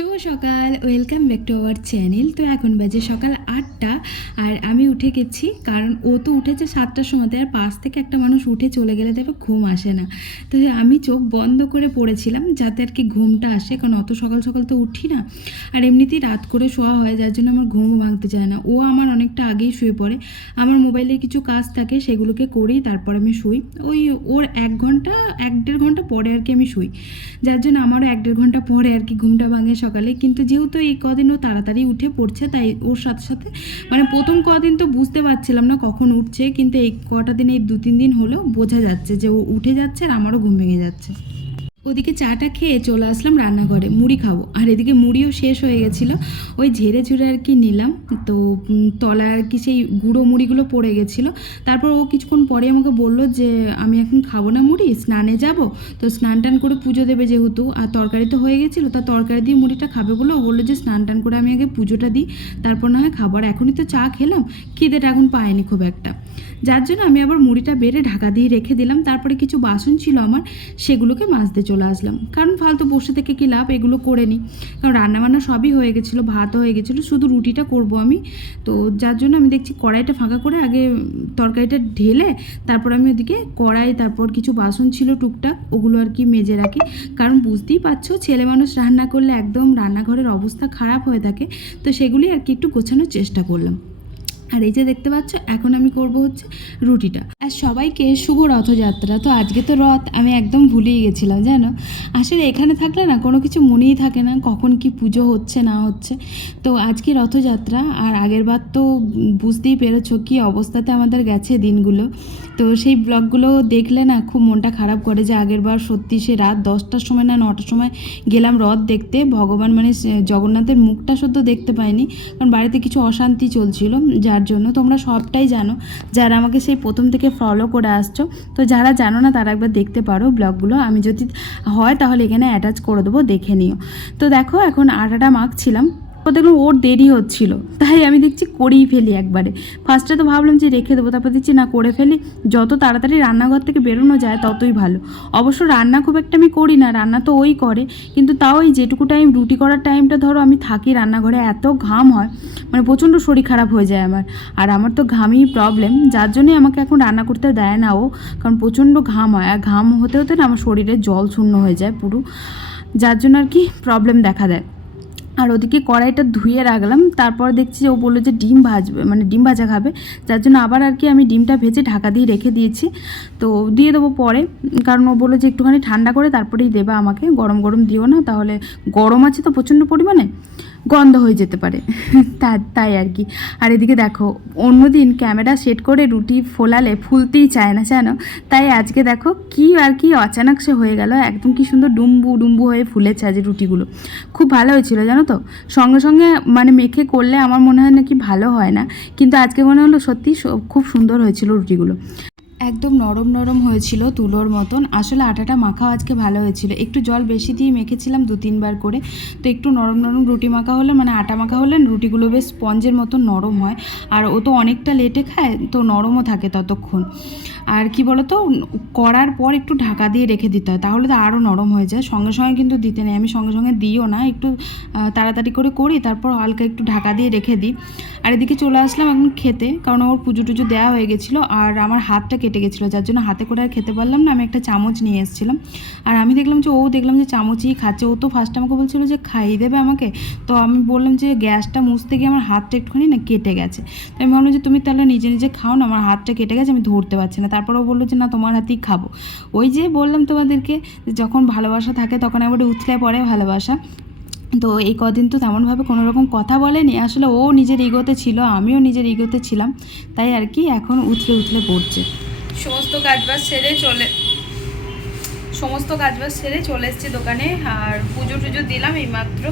শুভ সকাল welcome back to our channel তো এখন বাজে সকাল আটটা, আর আমি উঠে গেছি, কারণ ও তো উঠেছে সাতটার সময়তে, আর পাশ থেকে একটা মানুষ উঠে চলে গেলে তারপর ঘুম আসে না। তো আমি চোখ বন্ধ করে পড়েছিলাম, যাতে আর কি ঘুমটা আসে, কারণ অত সকাল সকাল তো উঠি না। আর এমনিতেই রাত করে শোয়া হয়, যার জন্য আমার ঘুমও ভাঙতে চায় না। ও আমার অনেকটা আগেই শুয়ে পড়ে। আমার মোবাইলে কিছু কাজ থাকে, সেগুলোকে করি, তারপর আমি শুই। ওই ওর এক ঘণ্টা, এক দেড় ঘণ্টা পরে আর কি আমি শুই। যার জন্য আমারও এক দেড় ঘণ্টা পরে আর কি ঘুমটা ভাঙে সকালে কিন্তু যেহেতু এই কদিন ও তাড়াতাড়ি উঠে পড়ছে, তাই ওর সাথে সাথে মানে প্রথম কদিন তো বুঝতে পারছিলাম না কখন উঠছে, কিন্তু এই কটা দিন, এই দু তিন দিন হলেও বোঝা যাচ্ছে যে ও উঠে যাচ্ছে আর আমারও ঘুম ভেঙে যাচ্ছে। ওদিকে চাটা খেয়ে চলে আসলাম রান্নাঘরে, মুড়ি খাব। আর এদিকে মুড়িও শেষ হয়ে গেছিল। ওই ঝেড়ে ঝুড়ে আর কি নিলাম। তো তলায় আর কি সেই গুঁড়ো মুড়িগুলো পড়ে গেছিল। তারপর ও কিছুক্ষণ পরে আমাকে বলল যে, আমি এখন খাব না মুড়ি, স্নানে যাব। তো স্নান টান করে পুজো দেবে যেহেতু, আর তরকারি তো হয়ে গেছিল, তা তরকারি দিয়ে মুড়িটা খাবে বলে ও বলল যে, স্নান টান করে আমি আগে পুজোটা দিই, তারপর না হয় খাবার এখনই তো চা খেলাম, খিদেটা এখন পায়নি খুব একটা। যার জন্য আমি আবার মুড়িটা বেড়ে ঢাকা দিয়ে রেখে দিলাম। তারপরে কিছু বাসন ছিল আমার, সেগুলোকে মাজতে চলে আসলাম। কারণ ফালতু বসে থেকে কি লাভ? এগুলো করে নিই কারণ রান্নাবান্না সবই হয়ে গেছিল, ভাতও হয়ে গেছিল, শুধু রুটিটা করব আমি। তো যার জন্য আমি দেখছি কড়াইটা ফাঁকা করে আগে তরকারিটা ঢেলে, তারপর আমি ওদিকে কড়াই, তারপর কিছু বাসন ছিল টুকটাক, ওগুলো আর কি মেজে রাখি। কারণ বুঝতেই পারছ, ছেলে মানুষ রান্না করলে একদম রান্নাঘরের অবস্থা খারাপ হয়ে থাকে। তো সেগুলি আর কি একটু গোছানোর চেষ্টা করলাম। আর এই যে দেখতে পাচ্ছ, এখন আমি করব হচ্ছে রুটিটা। আর সবাইকে শুভ রথযাত্রা। তো আজকে তো রথ, আমি একদম ভুলেই গেছিলাম, জানো? আসলে এখানে থাকলে না, কোনো কিছু মনেই থাকে না, কখন কি পুজো হচ্ছে, না হচ্ছে। তো আজকে রথযাত্রা, আর আগের বার তো বুঝতেই পেরেছ কি অবস্থাতে আমাদের গেছে দিনগুলো। তো সেই ব্লগগুলো দেখলে না, খুব মনটা খারাপ করে যে আগের বার সত্যি সে রাত দশটার সময় না নটার সময় গেলাম রথ দেখতে। ভগবান মানে জগন্নাথের মুখটা শুদ্ধ দেখতে পাইনি, কারণ বাড়িতে কিছু অশান্তি চলছিল, যার জন্য তোমরা সবটাই জানো। যারা আমাকে সেই প্রথম থেকে ফলো করে আসছো, তো যারা জানো না তারা একবার দেখতে পারো ব্লগগুলো। আমি যদি হয় তাহলে এখানে অ্যাটাচ করে দেবো, দেখে নিও। তো দেখো, এখন আটাটা মাখছিলাম তো দেখলাম ওর দেরি হচ্ছিল। তাই আমি দেখছি করেই ফেলি একবারে। ফার্স্টে তো ভাবলাম যে রেখে দেবো, তারপর দেখছি না, করে ফেলি। যত তাড়াতাড়ি রান্নাঘর থেকে বেরোনো যায় ততই ভালো। অবশ্য রান্না খুব একটা আমি করি না, রান্না তো ওই করে। কিন্তু তাও ওই যেটুকু টাইম রুটি করার টাইমটা ধরো আমি থাকি রান্নাঘরে, এত ঘাম হয় মানে প্রচণ্ড শরীর খারাপ হয়ে যায় আমার। আর আমার তো ঘামই প্রবলেম যার জন্যই আমাকে এখন রান্না করতে দেয় না ও, কারণ প্রচণ্ড ঘাম হয়। আর ঘাম হতে হতে না আমার শরীরে জল শূন্য হয়ে যায় পুরো। যার জন্য আর কি প্রবলেম দেখা দেয়। আর ওদিকে কড়াইটা ধুয়ে রাখলাম, তারপর দেখছি ও বলল যে ডিম ভাজবে মানে ডিম ভাজা খাবে। যার জন্য আবার আর কি আমি ডিমটা ভেজে ঢাকা দিয়ে রেখে দিয়েছি। তো দিয়ে দেবো পরে, কারণ ও বলল যে একটুখানি ঠান্ডা করে তারপরেই দেবা আমাকে, গরম গরম দিও না, তাহলে গরম আছে তো প্রচণ্ড পরিমাণে। গন্ধ হয়ে যেতে পারে। তা, তাই আর কি। আর এদিকে দেখো, অন্যদিন ক্যামেরা সেট করে রুটি ফোলালে ফুলতেই চায় না, জানো? তাই আজকে দেখো কি আর কি অচানক সে হয়ে গেল। একদম কি সুন্দর ডুম্বু ডুম্বু হয়ে ফুলেছে আজ রুটিগুলো। খুব ভালো হয়েছিল, জানো তো? সঙ্গে সঙ্গে মানে মেখে করলে আমার মনে হয় নাকি ভালো হয় না। কিন্তু আজকে মনে হলো সত্যি খুব সুন্দর হয়েছিল রুটিগুলো। একদম নরম নরম হয়েছিল তুলোর মতন। আসলে আটাটা মাখাও আজকে ভালো হয়েছিল। একটু জল বেশি দিয়ে মেখেছিলাম দু তিনবার করে। তো একটু নরম নরম রুটি মাখা হলে মানে আটা মাখা হলে রুটিগুলো বেশ স্পঞ্জের মতন নরম হয়। আর ও তো অনেকটা লেটে খায়, তো নরমও থাকে ততক্ষণ। আর কি বলতো, করার পর একটু ঢাকা দিয়ে রেখে দিতে হয়, তাহলে তো আরও নরম হয়ে যায়। সঙ্গে সঙ্গে কিন্তু দিতে নেই, আমি সঙ্গে সঙ্গে দিও না, একটু তাড়াতাড়ি করে করি, তারপর হালকা একটু ঢাকা দিয়ে রেখে দিই। আর এদিকে চলে আসলাম এখন খেতে, কারণ ওর পুজো টুজো দেওয়া হয়ে গেছিল, আর আমার হাতটা কেটে গেছিল, যার জন্য হাতে করে আর খেতে পারলাম না, আমি একটা চামচ নিয়ে এসেছিলাম। আর আমি দেখলাম যে, ও দেখলাম যে চামচই খাচ্ছে, ও তো ফার্স্ট আমাকে বলছিল যে, খাইয়ে দেবে আমাকে? তো আমি বললাম যে, গ্যাসটা মুছতে গিয়ে আমার হাতটা একটুখানি না কেটে গেছে। তো আমি ভাবলাম যে, তুমি তাহলে নিজে নিজে খাও না, আমার হাতটা কেটে গেছে, আমি ধরতে পারছি না। ও বলল যে, না, তোমার হাতেই খাব। ওই যে বললাম তোমাদেরকে যখন ভালোবাসা থাকে তখন একবারে উথলে পড়ে ভালোবাসা। তো এই কদিন তো তেমনভাবে কোনো রকম কথা বলেনি। আসলে ও নিজের ইগোতে ছিল, আমিও নিজের ইগোতে ছিলাম। তাই আর কি এখন উথলে উথলে পড়ছে। সমস্ত কাজবাজ সেরে চলে, সমস্ত কাজবাজ সেরে চলে এসেছি দোকানে। আর পুজো টুজো দিলাম এইমাত্র।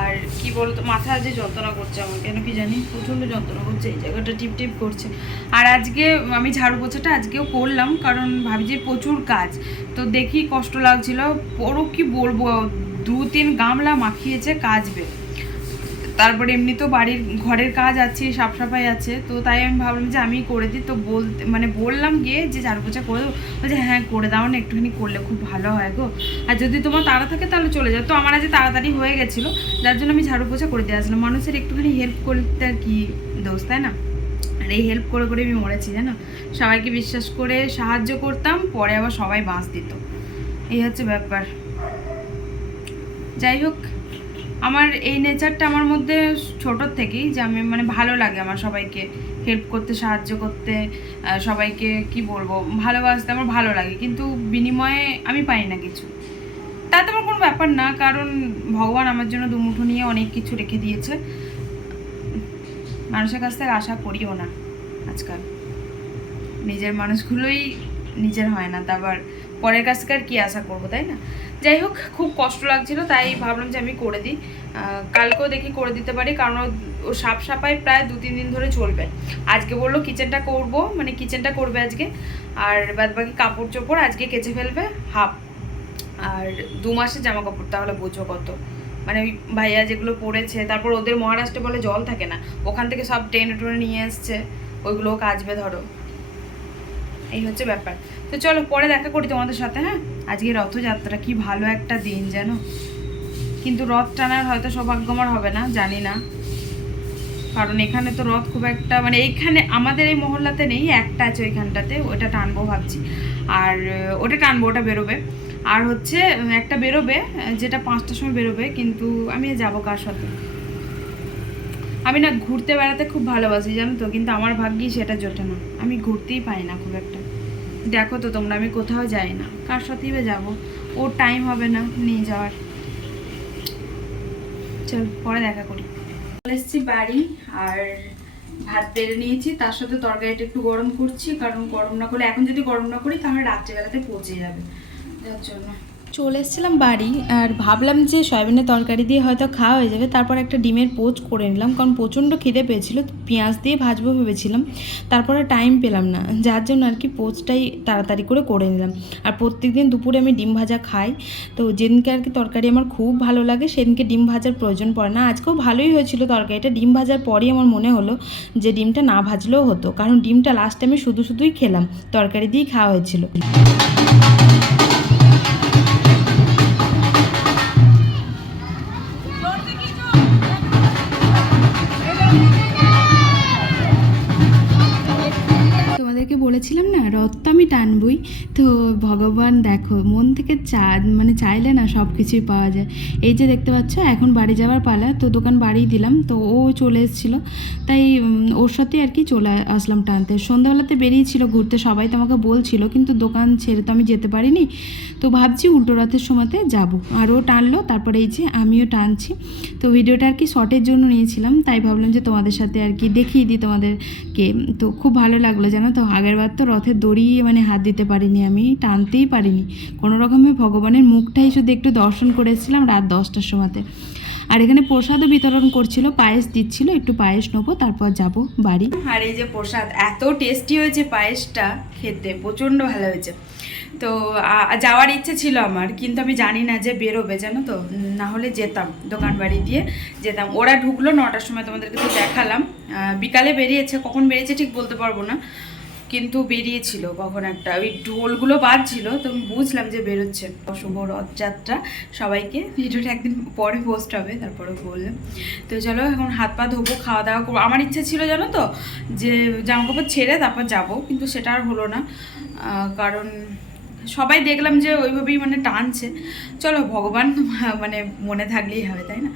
আর কি বলতো মাথা যে যন্ত্রণা করছে আমার, কেন কি জানি? প্রচণ্ড যন্ত্রণা করছে, এই জায়গাটা টিপ টিপ করছে। আর আজকে আমি ঝাড়ু পোছাটা আজকেও করলাম, কারণ ভাবি যে প্রচুর কাজ। তো দেখি কষ্ট লাগছিল বড় কি বলব দু তিন গামলা মাখিয়েছে কাচবে তারপরে এমনি তো বাড়ির ঘরের কাজ আছে সাফ সাফাই আছে, তো তাই আমি ভাবলাম যে আমি করে দিই। তো বলতে মানে বললাম গিয়ে যে ঝাড়ু পোছা করে দেবো। বলছে হ্যাঁ করে দাও না, একটুখানি করলে খুব ভালো হয় গো। আর যদি তোমার তাড়া থাকে তাহলে চলে যাও। তো আমার আজ তাড়াতাড়ি হয়ে গেছিল। যার জন্য আমি ঝাড়ু পোছা করে দিয়ে আসলাম। মানুষের একটুখানি হেল্প করতে আর কি দোষ, তাই না? আর এই হেল্প করে করে আমি মরেছি, জানো? সবাইকে বিশ্বাস করে সাহায্য করতাম, পরে আবার সবাই বাঁশ দিত। এই হচ্ছে ব্যাপার। যাই হোক। আমার এই নেচারটা আমার মধ্যে ছোটোর থেকেই যে আমি মানে ভালো লাগে আমার সবাইকে হেল্প করতে, সাহায্য করতে সবাইকে কি বলব, ভালোবাসতে আমার ভালো লাগে। কিন্তু বিনিময়ে আমি পাই না কিছু। তাতে আমার কোনো ব্যাপার না, কারণ ভগবান আমার জন্য দুমুঠো নিয়ে অনেক কিছু রেখে দিয়েছে। মানুষের কাছ থেকে আশা করিও না আজকাল। নিজের মানুষগুলোই নিজের হয় না, তারপর পরের কাছ থেকে আর কী আশা করব, তাই না? যাই হোক, খুব কষ্ট লাগছিল, তাই ভাবলাম যে আমি করে দিই। কালকেও দেখি করে দিতে পারি, কারণ ও- সাপ সাপাই প্রায় দু তিন দিন ধরে চলবে। আজকে বলল কিচেনটা করব মানে কিচেনটা করবে আজকে। আর বাদ বাকি কাপড় চোপড় আজকে কেচে ফেলবে, হাফ। আর দু মাসের জামা কাপড় তাহলে বোঝো কত। মানে ভাইয়া যেগুলো পড়েছে তারপর ওদের মহারাষ্ট্রে বলে জল থাকে না, ওখান থেকে সব টেনে টেনে নিয়ে এসছে। ওইগুলোও কাচবে ধরো। এই হচ্ছে ব্যাপার। তো চলো পরে দেখা করি তোমাদের সাথে হ্যাঁ? আজকে রথযাত্রা, কি ভালো একটা দিন, জানো? কিন্তু রথ টানার হয়তো সৌভাগ্য আমার হবে না, জানি না। কারণ এখানে তো রথ খুব একটা মানে এইখানে আমাদের এই মহল্লাতে নেই, একটা আছে ওইখানটাতে, ওটা টানবো ভাবছি। আর ওটা টানবো, ওটা বেরোবে। আর হচ্ছে, একটা বেরোবে যেটা পাঁচটার সময় বেরোবে, কিন্তু আমি যাব কার সাথে? আমি না ঘুরতে বেড়াতে খুব ভালোবাসি, জানো তো? কিন্তু আমার ভাগ্যেই সেটা জোটে না। আমি ঘুরতেই পাই না খুব একটা। দেখো তো তোমরা, আমি কোথাও যাই না। কার সাথেই বা যাব? ওর টাইম হবে না নিয়ে যাওয়ার। চল, পরে দেখা করি। চলে এসেছি বাড়ি, আর ভাত বেড়ে নিয়েছি। তার সাথে তরকারিটা একটু গরম করছি, কারণ গরম না করলে, এখন যদি গরম না করি, তাহলে রাত্রিবেলাতে পচে যাবে। যার জন্য। চলে এসেছিলাম বাড়ি আর ভাবলাম যে সয়াবিনের তরকারি দিয়ে হয়তো খাওয়া হয়ে যাবে। তারপর একটা ডিমের পোচ করে নিলাম কারণ প্রচণ্ড খিদে পেয়েছিল। পেঁয়াজ দিয়ে ভাজবো ভেবেছিলাম। তারপরে টাইম পেলাম না। যার জন্য আর কি পোচটাই তাড়াতাড়ি করে করে নিলাম। আর প্রত্যেক দিন দুপুরে আমি ডিম ভাজা খাই। তো যেদিনকে আর কি তরকারি আমার খুব ভালো লাগে, সেদিনকে ডিম ভাজার প্রয়োজন পড়ে না। আজকেও ভালোই হয়েছিল তরকারিটা। ডিম ভাজার পরই আমার মনে হলো যে ডিমটা না ভাজলেও হতো। কারণ ডিমটা লাস্টে আমি শুধু শুধুই খেলাম। তরকারি দিয়েই খাওয়া হয়েছিল। রথ তো আমি টানবই। তো ভগবান দেখো, মন থেকে চা মানে চাইলে না সব কিছুই পাওয়া যায়। এই যে দেখতে পাচ্ছ, এখন বাড়ি যাওয়ার পালা, তো দোকান বাড়ি দিলাম, তো ও চলে এসেছিল। তাই ওর সাথে আর কি চলে আসলাম টানতে। সন্ধ্যাবেলাতে বেরিয়েছিল ঘুরতে, সবাই তো আমাকে বলছিল, কিন্তু দোকান ছেড়ে তো আমি যেতে পারিনি। তো ভাবছি উল্টো রাতের সময়তে যাব। আর ও টানলো, তারপরে এই যে আমিও টানছি। তো ভিডিওটা আর কি শর্টের জন্য নিয়েছিলাম, তাই ভাবলাম যে তোমাদের সাথে আর কি দেখিয়ে দিই তোমাদেরকে। তো খুব ভালো লাগল জানো তো, আগেরবার তো রথের দড়ি মানে হাত দিতে পারিনি আমি, টানতেই পারিনি। কোনো রকমে ভগবানের মুখটাই শুধু একটু দর্শন করেছিলাম রাত দশটার সময়তে। আর এখানে প্রসাদও বিতরণ করছিল, পায়েস দিচ্ছিল, একটু পায়েস নেব, তারপর যাব বাড়ি। আর এই যে প্রসাদ, এত টেস্টি হয়েছে পায়েসটা খেতে, প্রচণ্ড ভালো হয়েছে। তো যাওয়ার ইচ্ছে ছিল আমার, কিন্তু আমি জানি না যে বেরোবে, জানো তো? না হলে যেতাম দোকান বাড়ি দিয়ে, যেতাম। ওরা ঢুকলো নটার সময় তোমাদেরকে তো দেখালাম। বিকালে বেরিয়েছে, কখন বেরিয়েছে ঠিক বলতে পারব না। কিন্তু বেরিয়েছিল কখন একটা। ওই ঢোলগুলো বাজছিল, তো আমি বুঝলাম যে বেরোচ্ছে। শুভ রথযাত্রা, সবাইকে। ভিডিওটা একদিন পরে পোস্ট হবে, তারপরে বললাম। তো চলো, এখন হাত পা ধোবো, খাওয়া দাওয়া করব। আমার ইচ্ছে ছিল জানো তো, যে জামা কাপড় ছেড়ে তারপর যাব, কিন্তু সেটা আর হলো না। কারণ সবাই দেখলাম যে ওইভাবেই মানে টানছে। চলো, ভগবান মানে মনে থাকলেই হবে, তাই না?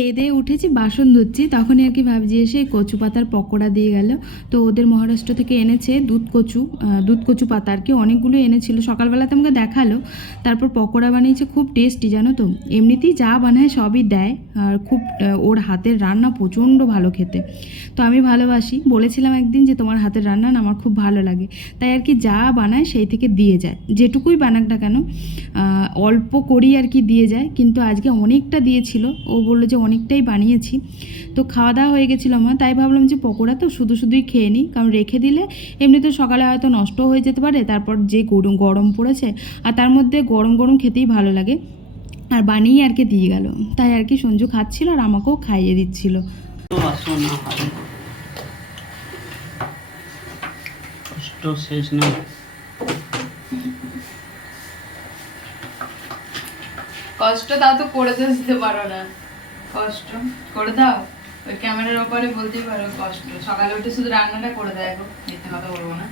খেয়ে দিয়ে উঠেছি, বাসন ধুচ্ছি। তখনই আর কি ভাবছি এসে কচু পাতার পকোড়া দিয়ে গেল। তো ওদের মহারাষ্ট্র থেকে এনেছে দুধ কচু দুধ কচু পাতা আর কি, অনেকগুলো এনেছিল। সকালবেলাতে আমাকে দেখাল। তারপর পকোড়া বানিয়েছে, খুব টেস্টি, জানো তো? এমনিতেই যা বানায় সবই দেয়। আর খুব ওর হাতের রান্না প্রচণ্ড ভালো খেতে। তো আমি ভালোবাসি। বলেছিলাম একদিন যে, তোমার হাতের রান্না না আমার খুব ভালো লাগে। তাই আর কি যা বানায় সেই থেকে দিয়ে যায়। যেটুকুই বানাক না কেন অল্প করেই আর কি দিয়ে যায়। কিন্তু আজকে অনেকটা দিয়েছিল। ও বলল যে অনেকটাই বানিয়েছি। তো খাওয়া দাওয়া হয়ে গেছিল আমার তাই ভাবলাম যে পকোড়া তো শুধু শুধুই খেয়ে নিই কারণ রেখে দিলে এমনি তো সকালে হয়তো নষ্ট হয়ে যেতে পারে তারপর যে গরম গরম পড়েছে আর তার মধ্যে গরম গরম খেতেই ভালো লাগে। আর বানিয়ে আর কি দিয়ে গেল তাই আর কি সঞ্জু খাচ্ছিল আর আমাকেও খাইয়ে দিচ্ছিল। তো না। কষ্ট তাও তো করে তো দিতে পারো না। কষ্ট করে দাও। ওই ক্যামেরার ওপরে বলতেই পারো কষ্ট। সকালে উঠে শুধু রান্নাটা করে দেয় এখন। মিথ্যে কথা বলব না।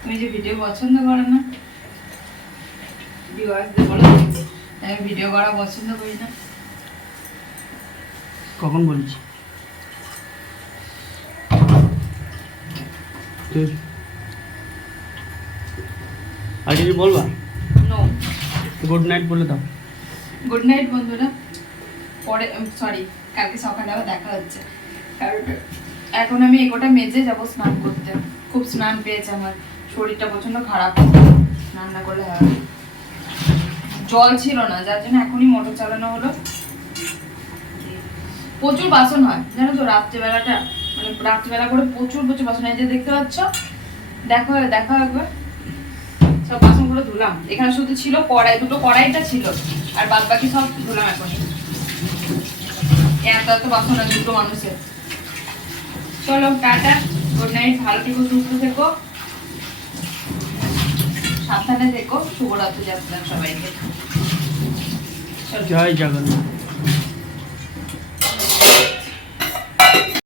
তুমি যে ভিডিও পছন্দ করো না ভিউয়ার্সদের বলো আমি ভিডিও করা পছন্দ করি না। কখন বলছি? আর কিছু বলবা? গুড নাইট বলে দাও। গুড নাইট বন্ধুরা। পরে সরি কালকে সকালে আবার দেখা হচ্ছে। কারণ এখন আমি এগোটা মেজে যাব স্নান করতে। খুব স্নান পেয়েছে আমার। শরীরটা প্রচণ্ড খারাপ। স্নান না করলে হবে জল ছিল না, যার জন্য এখনই মোটর চালানো হলো। প্রচুর বাসন হয়, জানো তো, রাত্রিবেলাটা মানে রাত্রিবেলা করে প্রচুর প্রচুর বাসন হয়। যে দেখতে পাচ্ছ, দেখো দেখো একবার। সব বাসনগুলো ধুলাম। এখানে শুধু ছিল কড়াই, দুটো কড়াইটা ছিল, আর বাদ বাকি সব ধুলাম এখন। এত এত বাসন আছে দুটো মানুষের। চলো, টাটা। গুড নাইট ভালো থেকো, সুস্থ থেকো। সাবধানে থেকো। শুভরাত্রি যাত্রা সবাইকে। জয় জগন্নাথ।